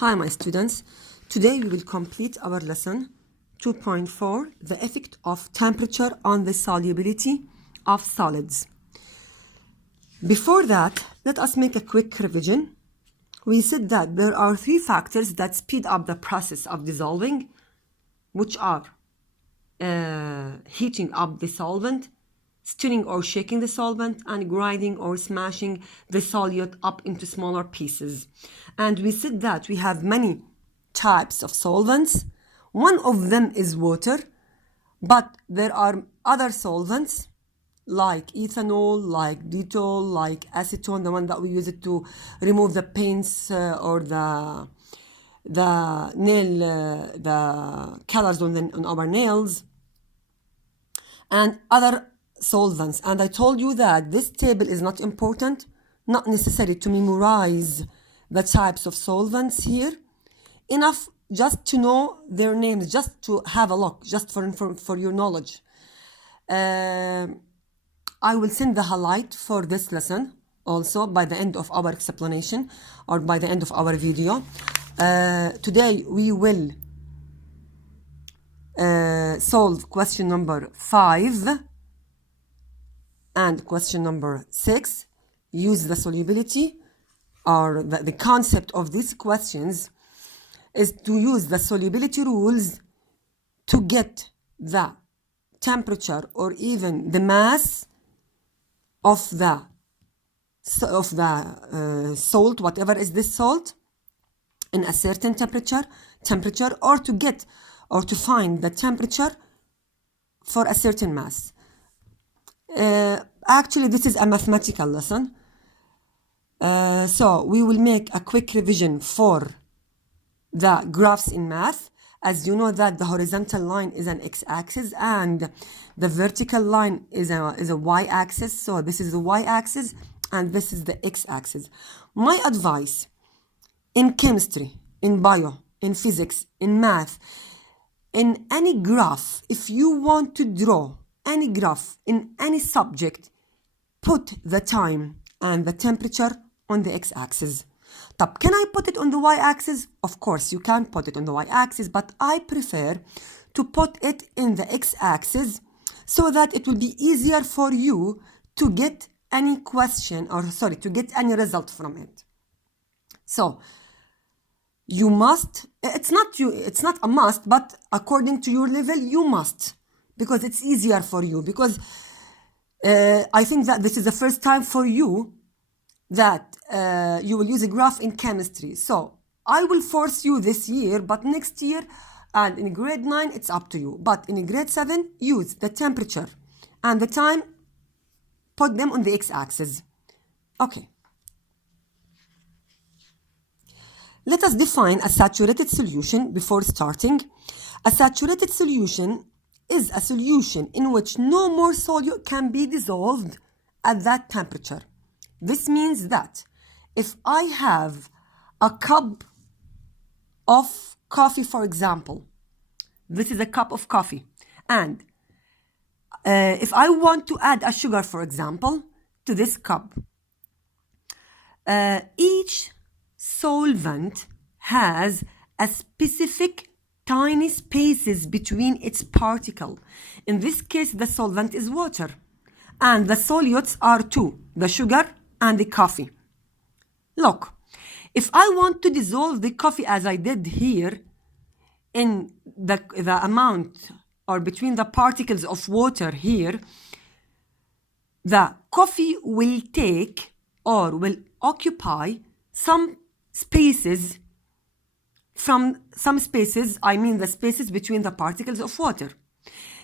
Hi, my students. Today we will complete our lesson 2.4, the effect of temperature on the solubility of solids. Before that, let us make a quick revision. We said that there are three factors that speed up the process of dissolving, which are heating up the solvent, stirring or shaking the solvent, and grinding or smashing the solute up into smaller pieces. And we said that we have many types of solvents. One of them is water, but there are other solvents like ethanol, like Dettol, like acetone, the one that we use it to remove the paints or the nail, the colors on our nails, and other solvents. And I told you that this table is not important, not necessary to memorize the types of solvents here. Enough just to know their names, just to have a look, just for your knowledge. I will send the highlight for this lesson also by the end of our explanation or by the end of our video. Today we will solve question number 5 and question number 6. Use the solubility, or the concept of these questions is to use the solubility rules to get the temperature or even the mass of the salt, whatever is this salt, in a certain temperature, or to get or to find the temperature for a certain mass. Actually, this is a mathematical lesson. So we will make a quick revision for the graphs in math. As you know that the horizontal line is an x-axis and the vertical line is a y-axis. So this is the y-axis and this is the x-axis. My advice in chemistry, in bio, in physics, in math, in any graph, if you want to draw any graph in any subject, put the time and the temperature on the x-axis. طب, can I put it on the y-axis? Of course, you can put it on the y-axis, but I prefer to put it in the x-axis so that it will be easier for you to get any question, to get any result from it. So, you must, it's not a must, but according to your level, you must, because it's easier for you, because I think that this is the first time for you that you will use a graph in chemistry. So I will force you this year, but next year and in grade 9, it's up to you. But in grade 7, use the temperature and the time, put them on the x-axis. Okay. Let us define a saturated solution before starting. A saturated solution is a solution in which no more solute can be dissolved at that temperature. This means that if I have a cup of coffee, for example, this is a cup of coffee, and if I want to add a sugar, for example, to this cup, each solvent has a specific tiny spaces between its particle. In this case, the solvent is water, and the solutes are two, the sugar and the coffee. Look, if I want to dissolve the coffee as I did here in the amount or between the particles of water here, the coffee will take or will occupy some spaces I mean the spaces between the particles of water.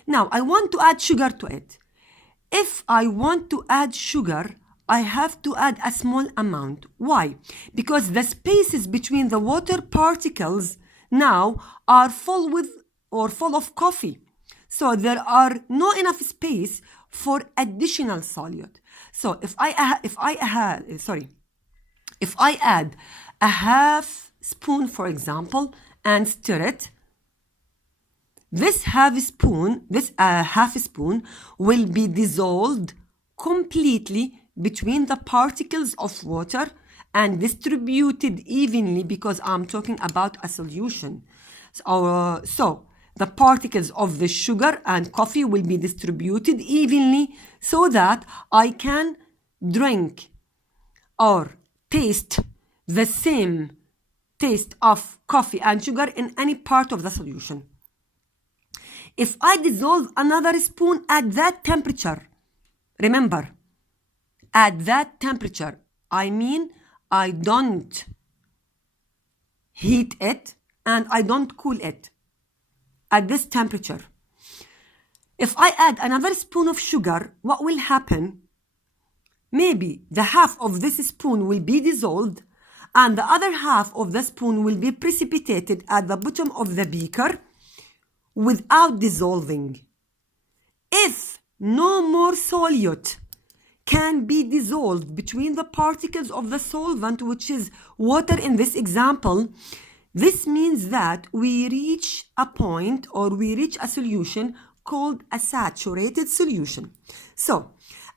Now, I want to add sugar to it. If I want to add sugar, I have to add a small amount. Why? Because the spaces between the water particles now are full of coffee. So there are not enough space for additional solute. So if I add a half spoon, for example, and stir it, this half spoon will be dissolved completely between the particles of water and distributed evenly because I'm talking about a solution. So the particles of the sugar and coffee will be distributed evenly so that I can drink or taste the same taste of coffee and sugar in any part of the solution. If I dissolve another spoon at that temperature, remember, at that temperature, I mean I don't heat it and I don't cool it. At this temperature, if I add another spoon of sugar, what will happen? Maybe the half of this spoon will be dissolved and the other half of the spoon will be precipitated at the bottom of the beaker without dissolving. If no more solute can be dissolved between the particles of the solvent, which is water in this example, this means that we reach a point or we reach a solution called a saturated solution. So,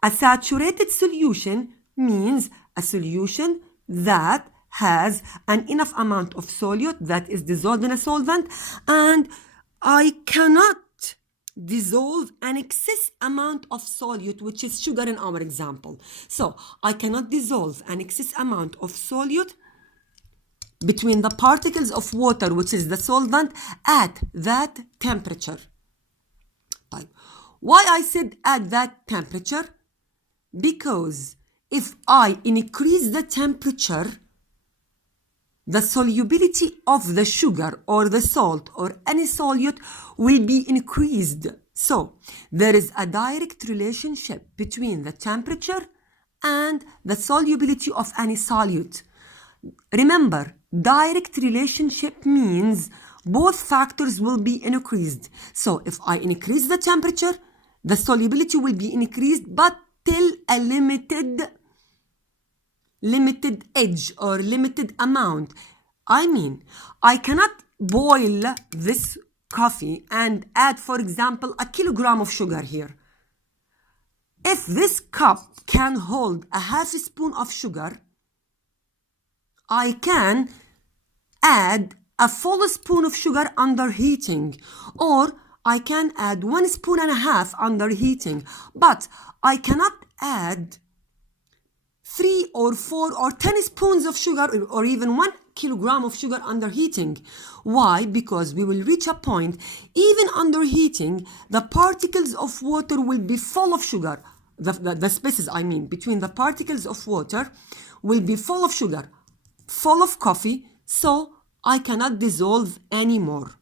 a saturated solution means a solution that has an enough amount of solute that is dissolved in a solvent, and I cannot dissolve an excess amount of solute, which is sugar in our example. So I cannot dissolve an excess amount of solute between the particles of water, which is the solvent, at that temperature. Why I said at that temperature? Because if I increase the temperature, the solubility of the sugar or the salt or any solute will be increased. So there is a direct relationship between the temperature and the solubility of any solute. Remember, direct relationship means both factors will be increased. So if I increase the temperature, the solubility will be increased, but till a limited edge or limited amount. I mean, I cannot boil this coffee and add, for example, a kilogram of sugar here. If this cup can hold a half spoon of sugar, I can add a full spoon of sugar under heating, or I can add 1.5 spoons under heating, but I cannot add 3 or 4 or 10 spoons of sugar or even 1 kilogram of sugar under heating. Why? Because we will reach a point, even under heating, the particles of water will be full of sugar. The spaces, I mean, between the particles of water will be full of sugar, full of coffee, so I cannot dissolve anymore.